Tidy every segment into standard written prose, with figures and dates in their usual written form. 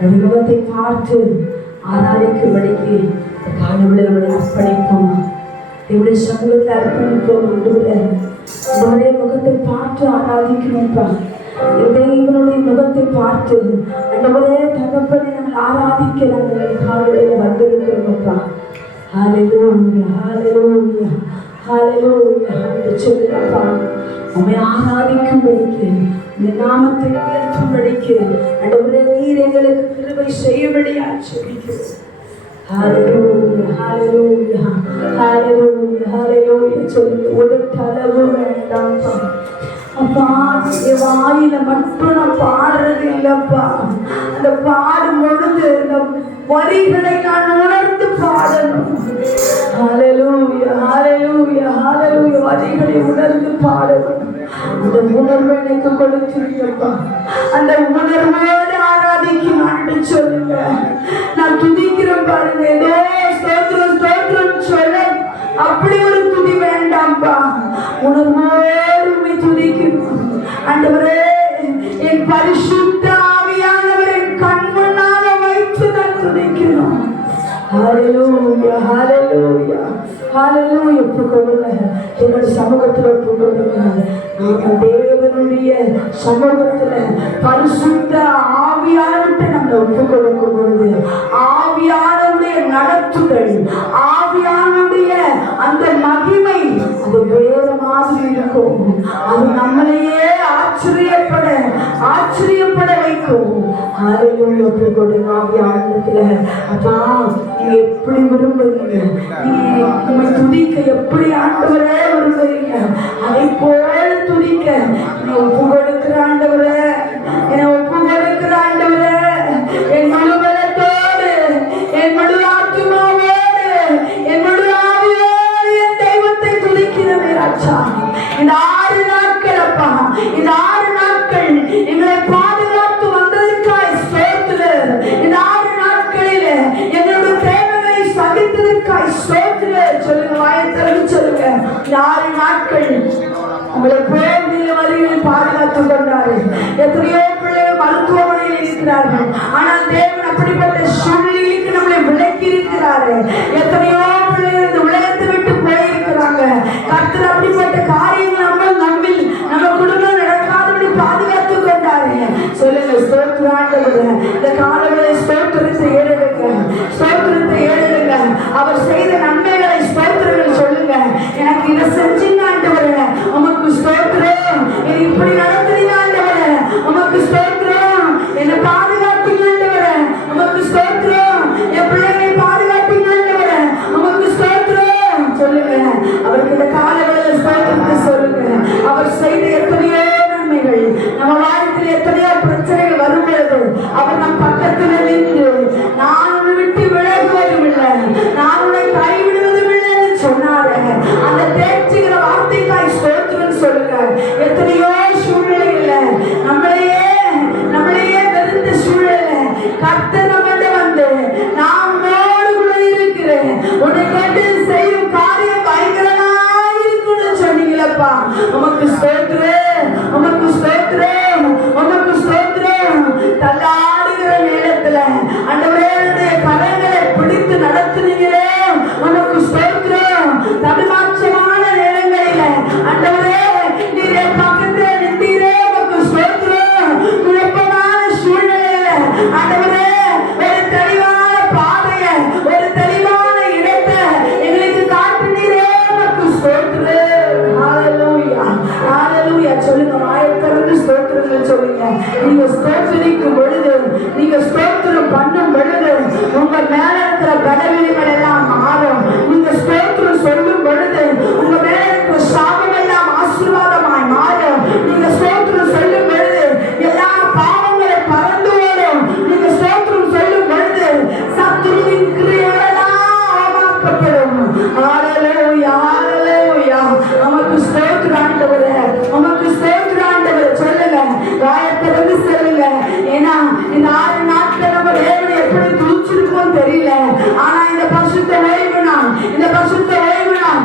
முகத்தை பார்த்து ஆராதிக்கும்படிக்கு காலங்களை அர்ப்பணிப்போம். என்னுடைய சமூகத்தை அர்ப்பணிப்போம். உங்களுடைய முகத்தை பார்த்து ஆராதிக்கணும்ப்பா. இவனுடைய முகத்தை பார்த்து அண்டவரே தகப்பனை நாங்கள் ஆராதிக்க நாங்கள் காலையில் வந்திருக்கிறோம்ப்பா. ஹல்லேலூயா, ஹல்லேலூயா, ஹல்லேலூயா என்று சொல்லுங்கப்பா. உம்மை ஆராதிக்கும்படிக்கு இந்த நாமத்தை உயர்த்தும்படிக்கு அண்டவரே நீர் எங்களுக்கு கிருபை செய்யும்படியா ஜெபிக்கிறோம். ஹல்லேலூயா, ஹல்லேலூயா, ஹல்லேலூயா, ஹல்லேலூயா சொல்லுங்க. ஒரு தளவு வேண்டாம்ப்பா அப்பா. என் வாயில மட்டும் நான் பாடுறது இல்லப்பா. அந்த பாடும் பொழுது வரிகளை நான் உணர்ந்து பாடணும். ஹல்லேலூயா, ஹல்லேலூயா, ஹல்லேலூயா. வரிகளை உணர்ந்து பாடணும். அந்த உணர்வை எனக்கு கொடுத்திருக்கப்பா. அந்த உணர்வோடு ஆராதிக்கணும்னு சொல்லுங்க. நான் துதிக்கிறேன் பாருங்க. ஏதோ ஸ்தோத்திரம் ஸ்தோத்திரம் சொல்ல அப்படி ஒரு துதி வேண்டாம்ப்பா. உணர்வோடு துதிக்கணும். ஆண்டவரே என் பரிசுத்த ஆவியானவரின் கண் முன்னால வைத்து நான் துதிக்கணும். ஹல்லேலூயா, ஹல்லேலூயா, ஹல்லேலூயா. ஒப்புக்கொள்ளுங்க. என்னுடைய சமூகத்தில் ஒப்புக்கொள்ளுங்க. நாங்கள் தேவனுடைய சமூகத்துல பரிசுத்த ஆவியானவர்கிட்ட நம்ம ஒப்புக்கொடுக்கும் பொழுது ஆவியானவருடைய நடத்துதல், ஆவியானுடைய அந்த மகிமை அது வேற மாதிரி இருக்கும். அது நம்மளையே ஆச்சரியப்பட வைக்கும். ஹல்லேலூயா. ஒப்புக்கொடுங்க. ஆவியானவர்ல அப்பா நீங்க எப்படி விரும்புறீங்க, நீங்க உம்மை துதிக்க எப்படி ஆண்டவரே விரும்புறீங்க, அதை போல துதிக்க என்னை ஒப்பு கொடுக்கிற ஆண்டவரே, என்னை ஒப்பு கொடுக்கிற ஆண்டவரே. என் முழு பலத்தோடு, என் முழு ஆத்துமாவோடு, என் முழு ஆவியோடு என் தெய்வத்தை துதிக்கிறவே ராஜா. இந்த 6 நாட்கள் அப்பா, இந்த 6 நாட்கள் எங்களை பாதுகாத்து வந்ததற்காய் ஸ்தோத்திரம். இந்த 6 நாட்களில் எங்களுடைய தேவைகளை சகித்ததற்காய் ஸ்தோத்திரம். சொல்லுங்க, வாயத்திறந்து சொல்லுங்க. இந்த 6 நாட்கள் உங்களை பேருந்தில் வழியில் பாதுகாத்து கொண்டாரு. எத்தனையோ பிள்ளைகள் மருத்துவமனையில் இருக்கிறார்கள். ஆனால் தேவன் அப்படிப்பட்ட சூழ்நிலைக்கு நம்மளை விலக்கி இருக்கிறாரு. எத்தனையோ பிள்ளைகள் இந்த உலகத்தை விட்டு போயிருக்கிறாங்க. கர்த்தர் அப்படிப்பட்ட காரியங்கள் நம்மில் நம்ம குடும்பம் நடக்காதபடி பாதுகாத்து கொண்டாரு. சொல்லுங்க, ஸ்தோத்திரம் ஆண்டவரே. இந்த காலங்களை ஸ்தோத்திரத்தை ஏறெடுங்க, ஸ்தோத்திரத்தை ஏறெடுங்க. அவர் செய்த நன்மைகளை ஸ்தோத்திரங்கள் சொல்லுங்க. எனக்கு இதை செஞ்சீங்க ஆண்டவரே, உமக்கு ஸ்தோத்திரம். இப்படி நடத்துறீங்க ஆண்டவரே, உமக்கு ஸ்தோத்திரம். என்னை பாதுகாத்தீங்க ஆண்டவரே, உமக்கு ஸ்தோத்திரம். என் பிள்ளைகளை பாதுகாத்தீங்க ஆண்டவரே, உமக்கு ஸ்தோத்திரம். சொல்லுங்க, அவருக்கு இந்த காலங்களில் ஸ்தோத்திரத்தை சொல்லுங்க. அவர் செய்த எத்தனையோ நன்மைகள், நம்ம வாழ்க்கையில் எத்தனையோ பிரச்சனைகள் வரும் பொழுது அவர் நம் பக்கத்தில் நின்று நான் உன்னை விட்டு விலகுவதும் இல்லை, நான் உன்னை கைவிடுவதும் இல்லை என்று சொன்னாரு. அந்த தேர்ச்சிகிற வார்த்தைக்காய் ஸ்தோத்திரம் சொல்லுங்க. எத்தனையோ சூழ்நிலைகள்ல நம்மளையே வெறுத்த சூழ்நிலை கர்த்தர் நம்மகிட்ட வந்து நான் உன்னோடு கூட இருக்கிறேன், உன்னை கேட்டு செய்யும் காரியம் பயங்கரமாய் இருக்குன்னு சொன்னீங்களப்பா. உமக்கு ஸ்தோத்திரம், உமக்கு ஸ்தோத்திரம், உமக்கு ஸ்தோத்திரம். தள்ளாடுகிற நேரத்துல ஆண்டவரே கரங்களை பிடித்து நடத்துனீங்களே, உமக்கு ஸ்தோத்திரம். தடுமாற்றமான நேரங்களில ஆண்டவரே நீரே பக்கத்துல நின்றீரே, உமக்கு ஸ்தோத்திரம். குழப்பமான சூழ்நிலையில ஆண்டவரே ஒரு தெளிவான பாதைய, ஒரு தெளிவான இடத்தை எங்களுக்கு காட்டுனீரே, உமக்கு ஸ்தோத்திரம். ஹல்லேலூயா, ஹல்லேலூயா. சொல்லுங்க, வாயத்திறந்து ஸ்தோத்திரங்கள் சொல்லுங்க. நீங்க ஸ்தோத்திரிக்கும் பொழுது, நீங்க ஸ்தோத்திரம் பண்ணும் பொழுது உங்க மேல இருக்கிற பலவீனங்கள் எல்லாம் மாறும். நீங்க ஸ்தோத்திரம் சொல்லும் பொழுது உங்க மேல இருக்கிற சாபம் எல்லாம் ஆசீர்வாதமாய் மாறும். நீங்க ஸ்தோத்திரம் சொல்லும் பொழுது எல்லா பாவங்களை பறந்து ஓடும். நீங்க ஸ்தோத்திரம் சொல்லும் பொழுது சத்துருவின் கிரியைகளெல்லாம் அவமாக்கப்படும். ஹல்லேலூயா, ஹல்லேலூயா. நமக்கு ஸ்தோத்திரம் ஆண்டவரே, நமக்கு ஸ்தோத்திரம் ஆண்டவரே. சொல்லுங்க, வாயத்திறந்து சொல்லுங்க. ஏன்னா இந்த 6 நாட்கள் நம்ம தேவனை எப்படி துதிச்சிருக்கோம் தெரியல. ஆனா இந்த பரிசுத்த ஓய்வு நாள், இந்த பரிசுத்த ஓய்வு நாள்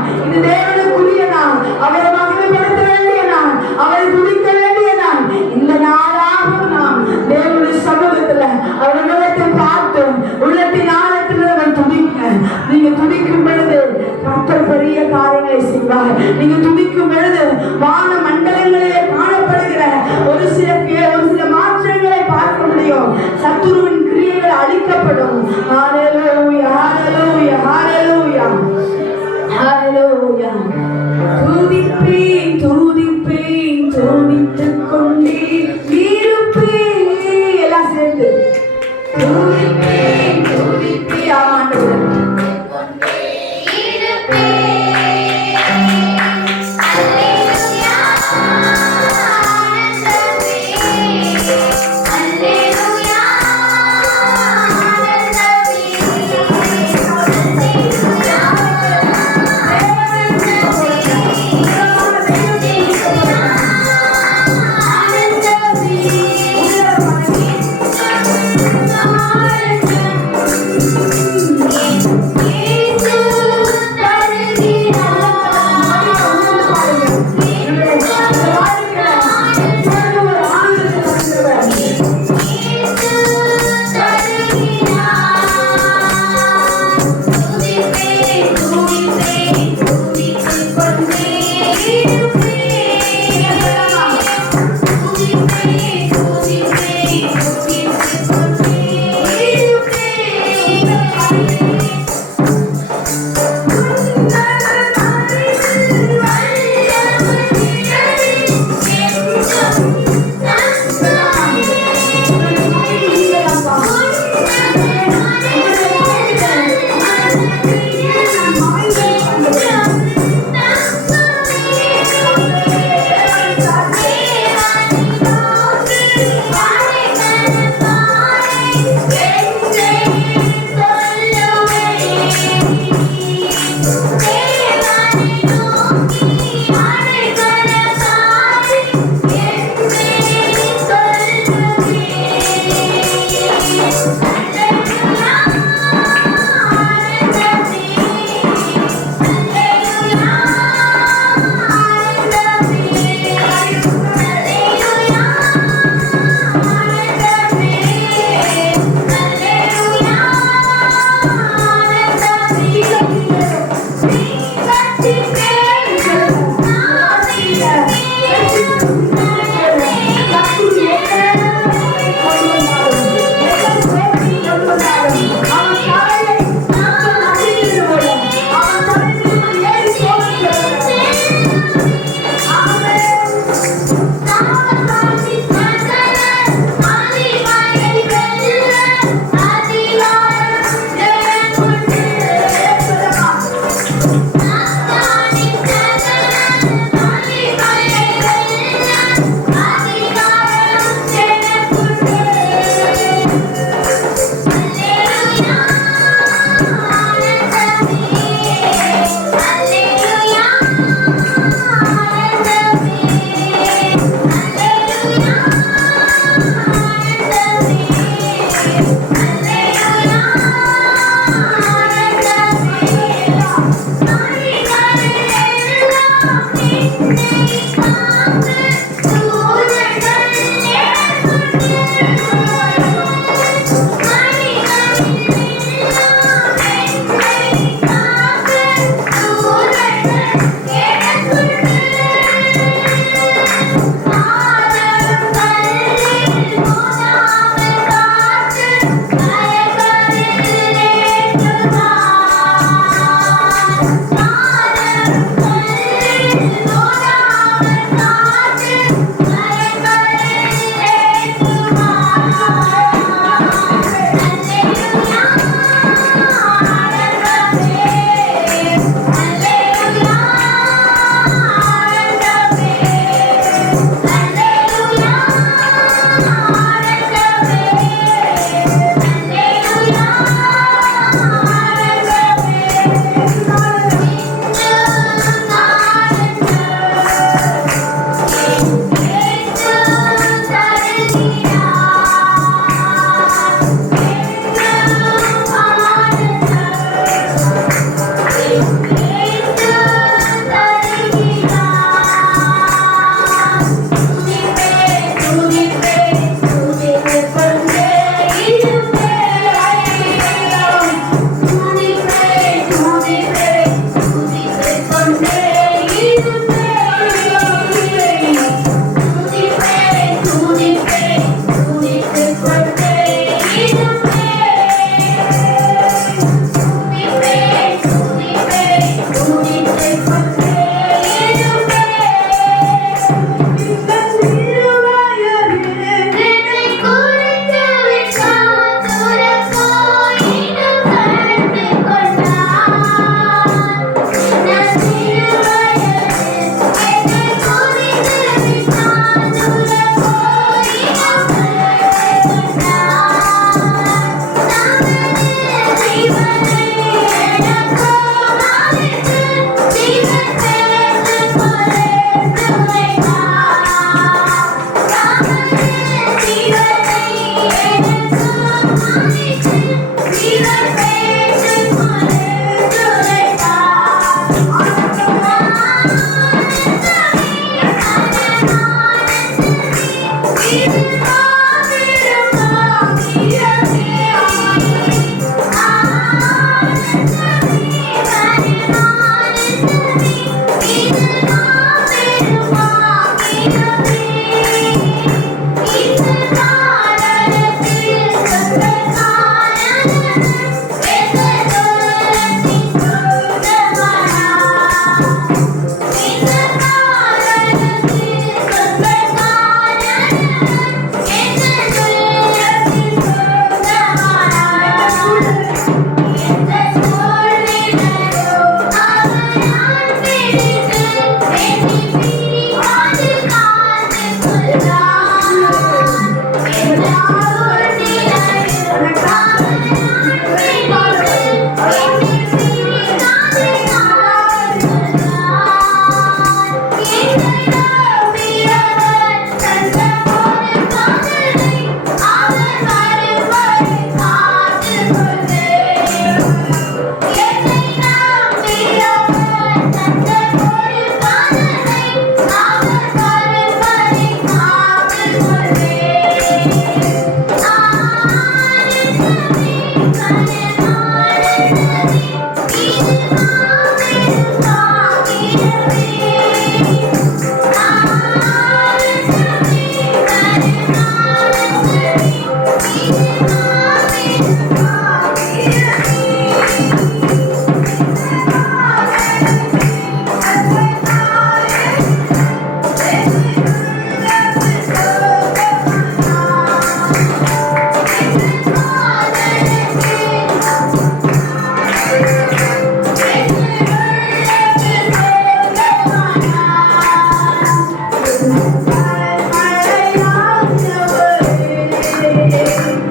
சத்துருவின் கிரியைகள் அழிக்கப்படும். ஹalleluya ஹalleluya ஹalleluya ஹalleluya. துதிப்பேன் துதிப்பேன் துதித்துக் கொண்டே இருப்பேன். எல்லாம் சேர்ந்து துதிப்பேன் துதிப்பேன். ஆண்டவரே Hallelujah.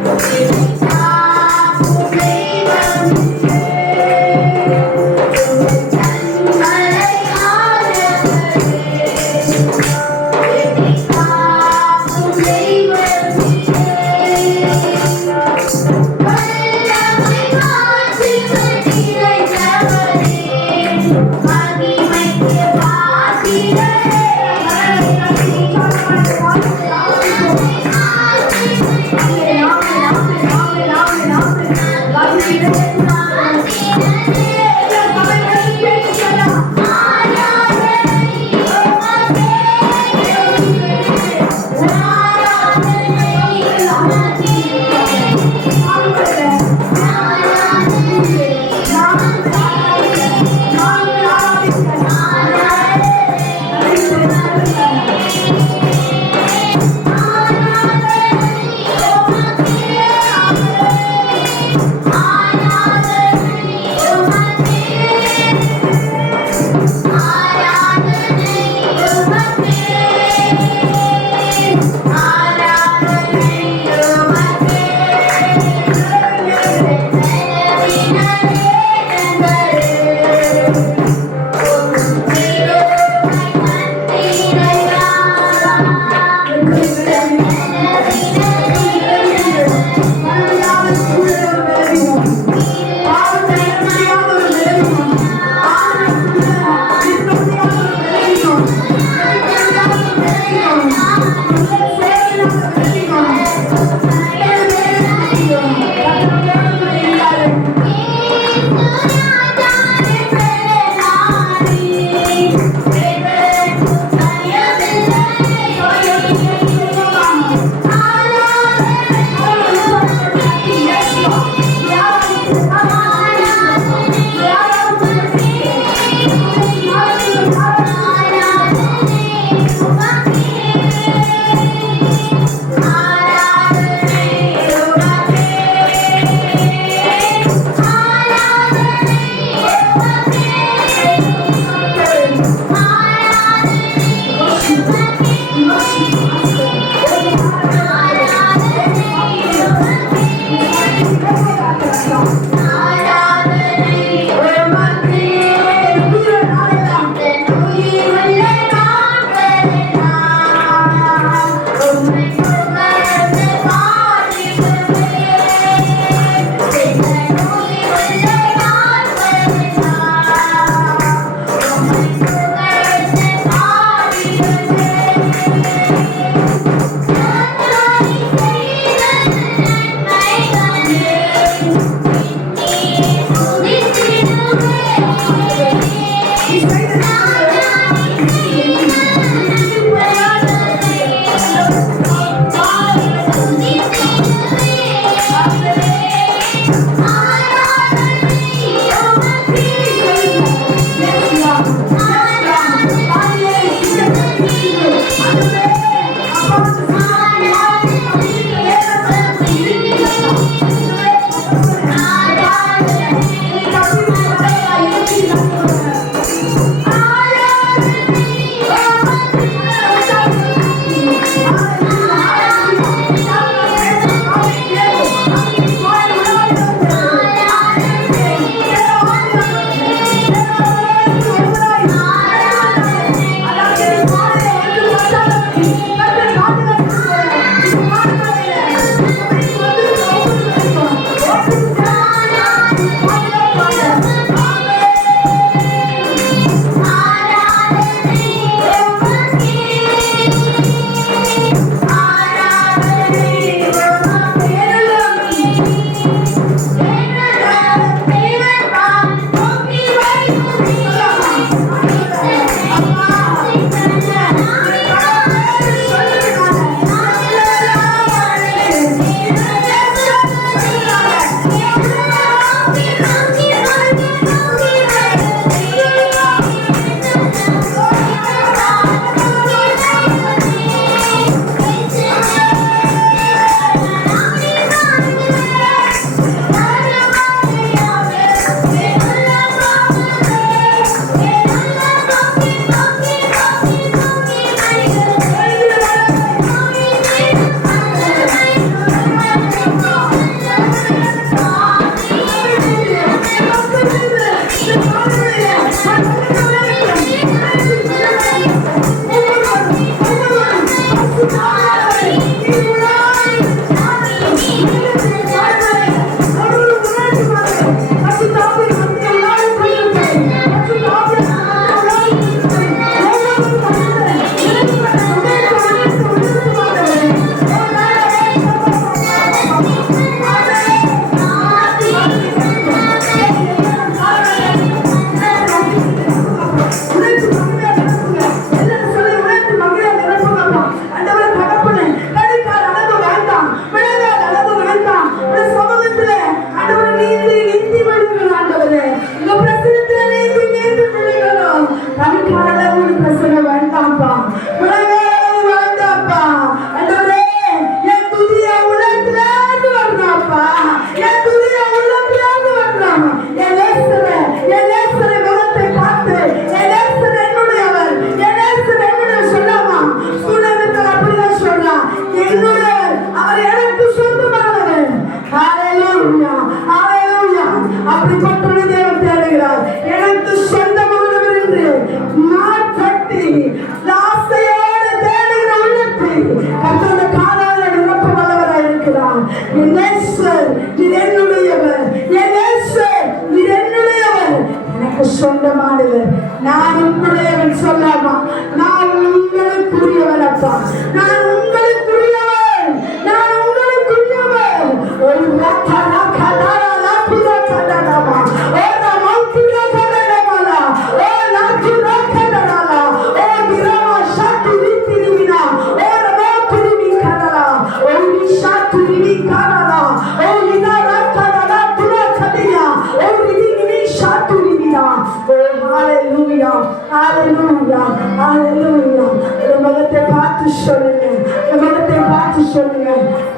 ஆமென், ஆமென், ஆமென், ஆமென்.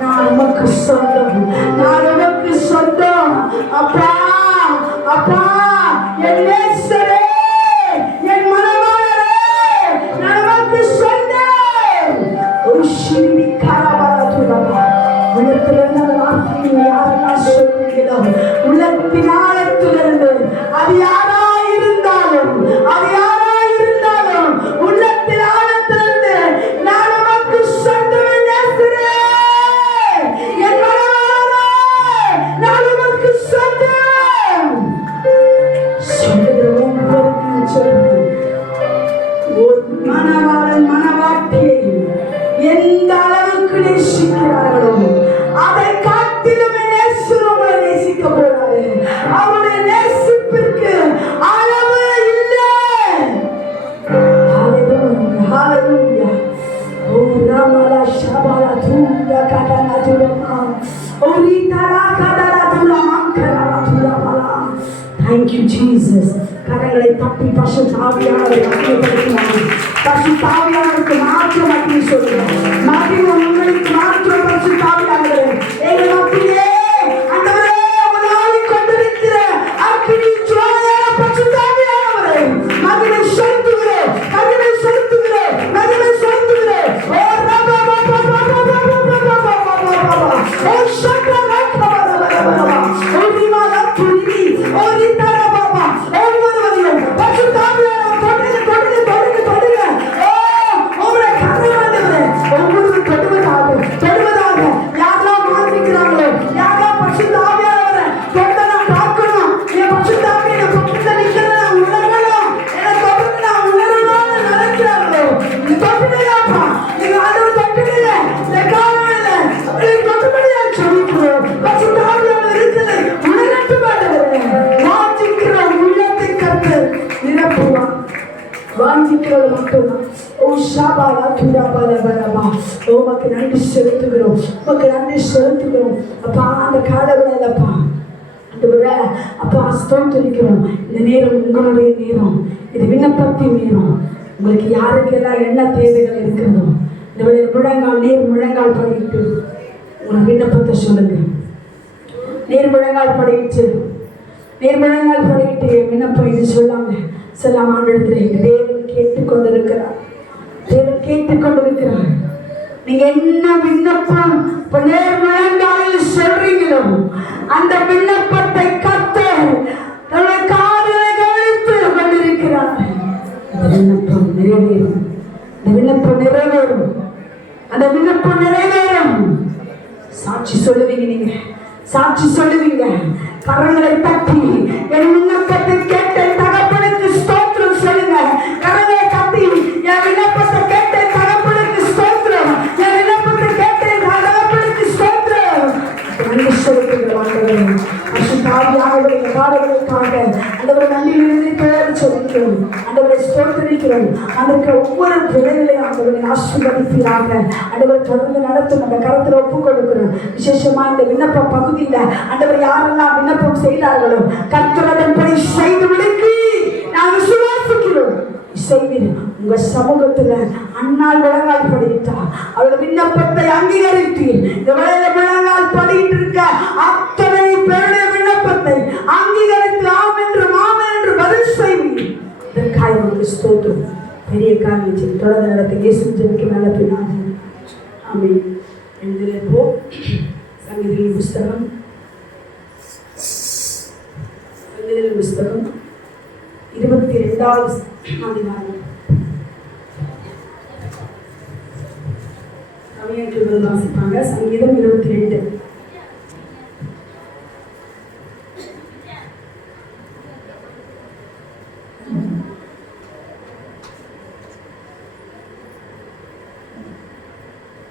நான் உமக்கு சொந்தம், நான் உமக்கு சொந்தம். அப்பா அப்பா, என் நேசரே, என் மனவாளரே, நான் உமக்கு சொந்தம். ஒரு சிறுமி காராபாரத்துடா உள்ளத்திலிருந்து அந்த வார்த்தையை யாரெல்லாம் சொல்லுகிறோ, உள்ளத்தின் ஆழத்திலிருந்து அது யாராயிருந்தாலும், அது யாராயிருந்தாலும் உள்ளத்தின் ஆழத்திலிருந்து நான் உமக்கு சொந்தம். மனவாளன் மனவாட்டியை எந்த அளவுக்கு நேசிக்கிறார்களோ அதை காட்டிலும் நேசிக்கிறவங்களை நேசிக்க போறாரு. அவருடைய நேசிப்பிற்கு அளவு இல்லை. ஹalleluya. ஓ ராமலா ஷபாலா துண்டா கடனா துலமா ஓரி தரா கடனா துலமா கடனா துலமா. Thank you Jesus. கரங்களை தட்டி பரிசுத்த ஆவியானவரை மகிமைப்படுத்துவோம். பரிசுத்த ஆவியானவருக்கு மாத்திரம் மகிமை சொல்லுவோம். மகிமை உங்களுக்கு மாத்திரம் பரிசுத்த ஆவியானவரே. எங்கள் மத்தியிலே ஆண்டவரே உலாவிக் கொண்டிருக்கிற அக்கினி ஜுவாலையான பரிசுத்த ஆவியானவரே மகிமை செலுத்துகிறேன், மகிமை செலுத்துகிறேன், மகிமை செலுத்துகிறேன். ஓ ரபா ரபா ரபா ரபா ரபா ஓ சக்கர ரபா ரபா ரபா ஓ ரிமாலா துரிவி ஓ ரிதரா பாபா ஒவ்வொருவரையும் பரிசுத்த ஆவியானவர் தொடுங்க தொடுங்க தொடுங்க தொடுங்க. ஓ உம்முடைய கரமானவரே ஒவ்வொருவரும் தொடுவதாக யாரெல்லாம் மாற்றிக்கிறாங்களோ, யாரெல்லாம் பரிசுத்த ஆவியானவரை தொட்ட நான் பார்க்கணும், என் பரிசுத்த ஆவியை பக்கத்தில் நிற்கிறத நான் உணரணும், என்னை தொடர்ந்து நான் உணரணும்னு நினைக்கிறார்களோ, நீ தொட்டுடையாப்பா, நீங்க ஆண்டவர் தொட்டுடைய இந்த காலையில அப்படி தொட்டுபடியா சொல்லிக்கிறோம். பரிசுத்த ஆவியானவர் இருக்கிறதை உணரட்டு மாட்டவரே வாஞ்சிக்கிற உள்ளத்தை கற்று நிரப்புவான். வாஞ்சிக்கிறது மட்டும்தான். ஓ ஷாபாலா துராபாலா பலபா உமக்கு நன்றி செலுத்துகிறோம், உமக்கு நன்றி செலுத்துகிறோம். அப்பா அந்த காலவெளியிலப்பா ஆண்டவரே அப்பா ஸ்தோத்திரிக்கிறோம். இந்த நேரம் உங்களுடைய நேரம், இது விண்ணப்பத்தின் நேரம். உங்களுக்கு யாருக்கெல்லாம் என்ன தேவைகள் இருக்கிறதோ இந்த முழங்கால் நீர் முழங்கால் படிட்டு உங்களை விண்ணப்பத்தை சொல்லுங்க. நீர் முழங்கால் படிட்டு விண்ணப்பம் இது சொல்லாம செல்லாம் ஆண்டவரே தேவன் கேட்டுக்கொண்டிருக்கிறார், தேவன் கேட்டுக்கொண்டிருக்கிறார். நீங்க என்ன விண்ணப்பம் நேர் முழங்காலில் சொல்றீங்களோ அந்த விண்ணப்பத்தை கர்த்தர் தன்னுடைய காதுகளை கவனித்து கொண்டிருக்கிறார். அந்த விண்ணப்பம் நிறைவேறும், அந்த விண்ணப்பம் நிறைவேறும், அந்த விண்ணப்பம் நிறைவேறும். சாட்சி சொல்லுவீங்க, நீங்க சாட்சி சொல்லுவீங்க. கரங்களை தட்டி என் விண்ணப்பத்தை கேட்ட தகப்பனுக்கு ஸ்தோத்திரம் சொல்லுங்க. கரங்களை தட்டி என் விண்ணப்பத்தை கேட்ட தகப்பனுக்கு ஸ்தோத்திரம், என் விண்ணப்பத்தை கேட்ட தகப்பனுக்கு ஸ்தோத்திரம். நன்றி சொல்லுகிறோம் பாடல்களுக்காக ஆண்டவரை நன்றியிலிருந்து பெயர் சொல்லிக்கிறோம், ஆண்டவரை ஸ்தோத்திரிக்கிறோம். அதற்கு ஒவ்வொரு பிள்ளைகளையும் ஆண்டவரை ஆசீர்வதிப்பீராக. ஆண்டவரை தொடர்ந்து நடத்தும் அந்த கருத்தில் ஒப்புக் கொடுக்கிறோம். விசேஷமா இந்த விண்ணப்ப பகுதியில ஆண்டவர் யாரெல்லாம் விண்ணப்பம் செய்தார்களோ கர்த்தரதன்படி செய்து விடுக்கு நாங்கள் விசுவாசிக்கிறோம். செய்வீர் உங்க சமூகத்துல அண்ணால் விளங்கால் படித்தார், அவருடைய விண்ணப்பத்தை அங்கீகரித்தீர். இந்த வேளையில விளங்கால் படிட்டு இருக்க அத்தனை பேருடைய விண்ணப்பத்தை அங்கீகரித்து ஆம் என்று பதில் செய்வீர். இதற்காக உங்களுக்கு ஸ்தோத்திரம். பெரிய காரியம் தொடர்ந்து நடத்த இயேசு ஜெபிக்க மேல பின்னாங்க. ஆமென். எழுதிலேப்போ சங்கீதங்களின் புஸ்தகம் 22வது அதிகாரம் தமிழ் வாசிப்பாங்க. சங்கீதம் 22.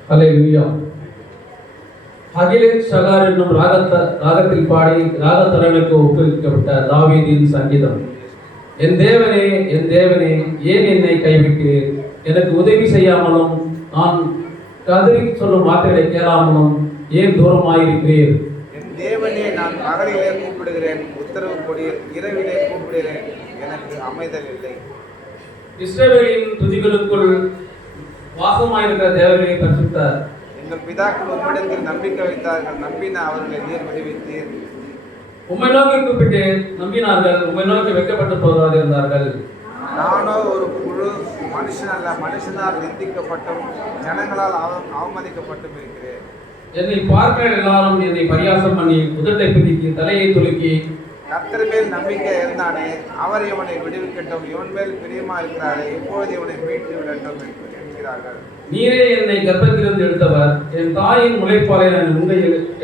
ஹல்லேலூயா அகிலேஷ் ஷகார் என்னும் ராகத்தில் பாடி ராகத்தரனுக்கு ஒப்புவிக்கப்பட்ட தாவீதின் சங்கீதம். என் தேவனே, என் தேவனே, ஏன் என்னை கைவிட்டு எனக்கு உதவி செய்யாமலும் நான் கதறி சொல்லும் வார்த்தைகளை கேளாமலும் ஏன் தூரமாயிருக்கிறீர்? என் தேவனே, நான் பகலிலே கூப்பிடுகிறேன், உத்தரவு கொடி, இரவிலே கூப்பிடுகிறேன், எனக்கு அமைதல் இல்லை. இஸ்ரவேலின் துதிகளுக்குள் வாசமாயிருக்கிற தேவனை பரிசுத்தார். எங்கள் பிதாக்கள் உம்மிடத்தில் நம்பிக்கை வைத்தார்கள், நம்பின அவர்களை நீர் விடுவித்தீர். உம்மை நோக்கி கூப்பிட்டு நம்பினார்கள், உம்மை நோக்கி வைக்கப்பட்டு போகாது இருந்தார்கள். நானோ ஒரு புழு, மனுஷன் அல்ல, மனுஷனால் நிந்திக்கப்பட்டும் ஜனங்களால் அவமதிக்கப்பட்டும் இருக்கிறேன். என்னை பார்க்கிற எல்லாரும் என்னை பரியாசம் பண்ணி உதட்டை பிடிக்கி தலையை துலுக்கி கர்த்தர் மேல் நம்பிக்கை இருந்தானே, அவர் இவனை விடுவிக்கட்டும், இவன் மேல் பிரியமா இருக்கிறாரே, இப்பொழுது இவனை மீட்டு விடட்டும் என்கிறார்கள். நீரே என்னை கர்ப்பத்திலிருந்து எடுத்தவர், என் தாயின் முளைப்பாலை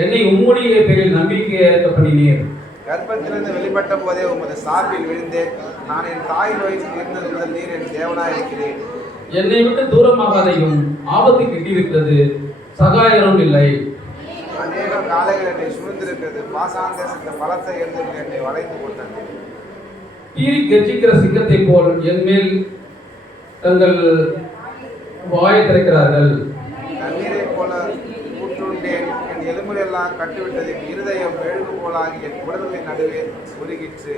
என்னை உம்முடைய பேரில் நம்பிக்கையை இருக்க பண்ணினீர். கர்ப்பத்திலிருந்து வெளிப்பட்ட போதே உமது சார்பில் விழுந்தேன். நான் என் தாயின் வயசில் இருந்தது முதல் நீர் என் தேவனாய் இருக்கிறேன். என்னை விட்டு தூரமாகாதையும் ஆபத்து கிட்டியிருக்கிறது, சகாயரும் இல்லை. அநேக காலைகள் என்னை சூழ்ந்திருக்கிறது, பாசான் தேசத்தை பலத்தை இருந்து என்னை வளைந்து கொண்டது. பீறி கர்ஜிக்கிற சிங்கத்தை போல் என் மேல் தங்கள் வாயை திறக்கிறார்கள். தண்ணீரை போல ஊற்றுண்டேன், என் எலும்புகளெல்லாம் கட்டுவிட்டது, இருதயம் மெழுகு போலாகி என் உடல்களின் நடுவே உருகிற்று.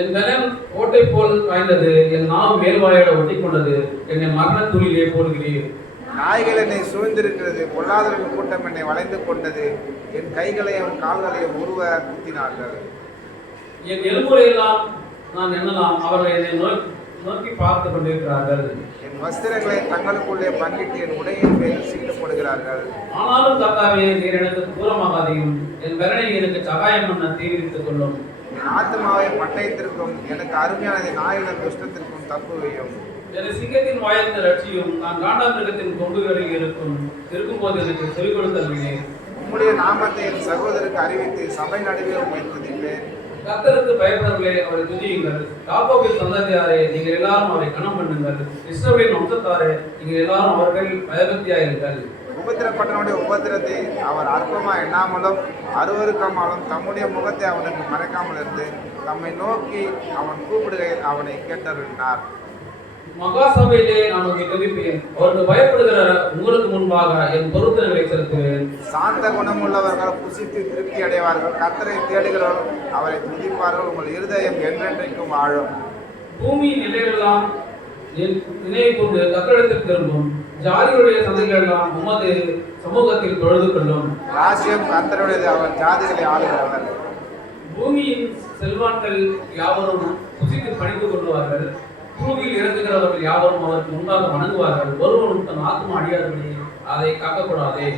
என் பலன் ஓட்டை போல் காய்ந்தது, என் நாம் மேல்வாயோட ஒட்டி கொண்டது, என்னை மரண துளியிலே போடுகிறீர். நாய்கள் என்னை சூழ்ந்திருக்கிறது, பொல்லாதவர்கள் கூட்டம் என்னை வளைந்து கொண்டது, என் கைகளையும் கால்களையும் உருவ குத்தினார்கள். என் எலும்புறையெல்லாம் நான் எண்ணலாம், அவர்கள் என்னை நோக்கி பார்த்து கொண்டிருக்கிறார்கள். என் வஸ்திரங்களை தங்களுக்குள்ளே பங்கிட்டு என் உடையின் மேல் சீட்டு போடுகிறார்கள். ஆனாலும் கர்த்தாவே, நீர் எனக்கு தூரமாகாதையும் என் பலனை எனக்கு சகாயம் பண்ண தீவிரித்துக் கொள்ளும். என் ஆத்மாவை பட்டயத்திற்கும் எனக்கு அருமையானதை நாய்களின் துஷ்டத்திற்கும் தப்புவையும். என் சிங்கத்தின் வாயத்தை ரட்சியும், நான் காண்டாமிருகத்தின் கொம்புகளில் இருக்கும்போது எனக்கு செவி கொடுத்தல்கிறேன். உம்முடைய நாமத்தை என் சகோதரருக்கு அறிவித்து சபை நடுவே உம்மை துதிப்பேன். கர்த்தருக்கு பயப்படுறவர்களே, அவரை துதியுங்கள். யாக்கோபின் சந்ததியாரே, நீங்கள் எல்லாரும் அவரை கனம் பண்ணுங்கள். இஸ்ரவேலின் வம்சத்தாரே, நீங்கள் எல்லாரும் அவர்கள் பயபக்தியாயிருங்கள். உபத்திரப்பட்டவனுடைய உபத்திரத்தை அவர் அற்பமா எண்ணாமலும் அருவருக்காமலும் தம்முடைய முகத்தை அவனுக்கு மறைக்காமல் இருந்து தம்மை நோக்கி அவன் கூப்பிடுகையில் அவனை கேட்டருளினார். மகா சபையிலே நான் உங்களை துதிப்பேன். அவருக்கு பயப்படுகிற உங்களுக்கு முன்பாக என் பொருத்தனைகளை செலுத்துவேன். சாந்த குணமுள்ளவர்கள் புசித்து திருப்தி அடைவார்கள், கர்த்தரை தேடுகிறவர்கள் அவரை துதிப்பார்கள். உங்கள் இருதயம் என்றென்றைக்கும் வாழும். பூமியின் நிலைகளெல்லாம் நினைவு கொண்டு கர்த்தரிடத்தில் திரும்பும். ஜாதிகளுடைய சந்தைகள் எல்லாம் உமது சமூகத்தில் தொழுது கொள்ளும். ராஜ்யம் கர்த்தருடையது, அவர் ஜாதிகளை ஆளுகிறவர். பூமியின் செல்வான்கள் யாவரும் புசித்து பணிந்து கொள்வார்கள். பூமியில் இறங்குகிறவர்கள் யாவரும் அவருக்கு முன்பாக வணங்குவார்கள். ஒருவரும் தன் ஆத்மா அடியாதபடி அதை காக்கக்கூடாதே.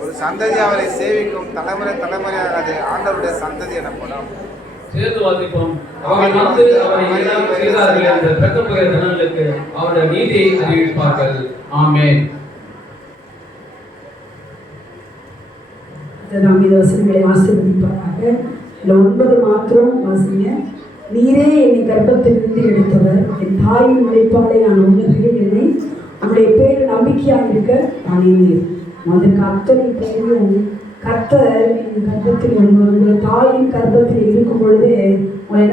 ஒரு சந்ததி அவரை சேவிக்கும், தலைமுறை தலைமுறையாக அது ஆண்டவருடைய சந்ததி எனப்படும். சேர்ந்து வாசிப்போம். அவர்கள் வந்து அவரை எல்லாம் செய்தார்கள் என்ற பெற்றப்பெயர் ஜனங்களுக்கு அவருடைய நீதியை அறிவிப்பார்கள். ஆமென். இந்த வசனங்களை ஆசீர்வதிப்பாராக. இந்த 9 மாத்திரம் வாசிங்க. நீரே என்னை கர்ப்பத்திலிருந்து எடுத்தவர், என் தாயின் முளைப்பாலை நான் உணர்கிறேன், என்னை அவருடைய பேர் நம்பிக்கையாக இருக்க நான் நீர். அதற்கு அத்தனை பேரும் கர்த்தர் என் கர்ப்பத்தில் உங்கள் தாயின் கர்ப்பத்தில் இருக்கும் பொழுதே உங்களை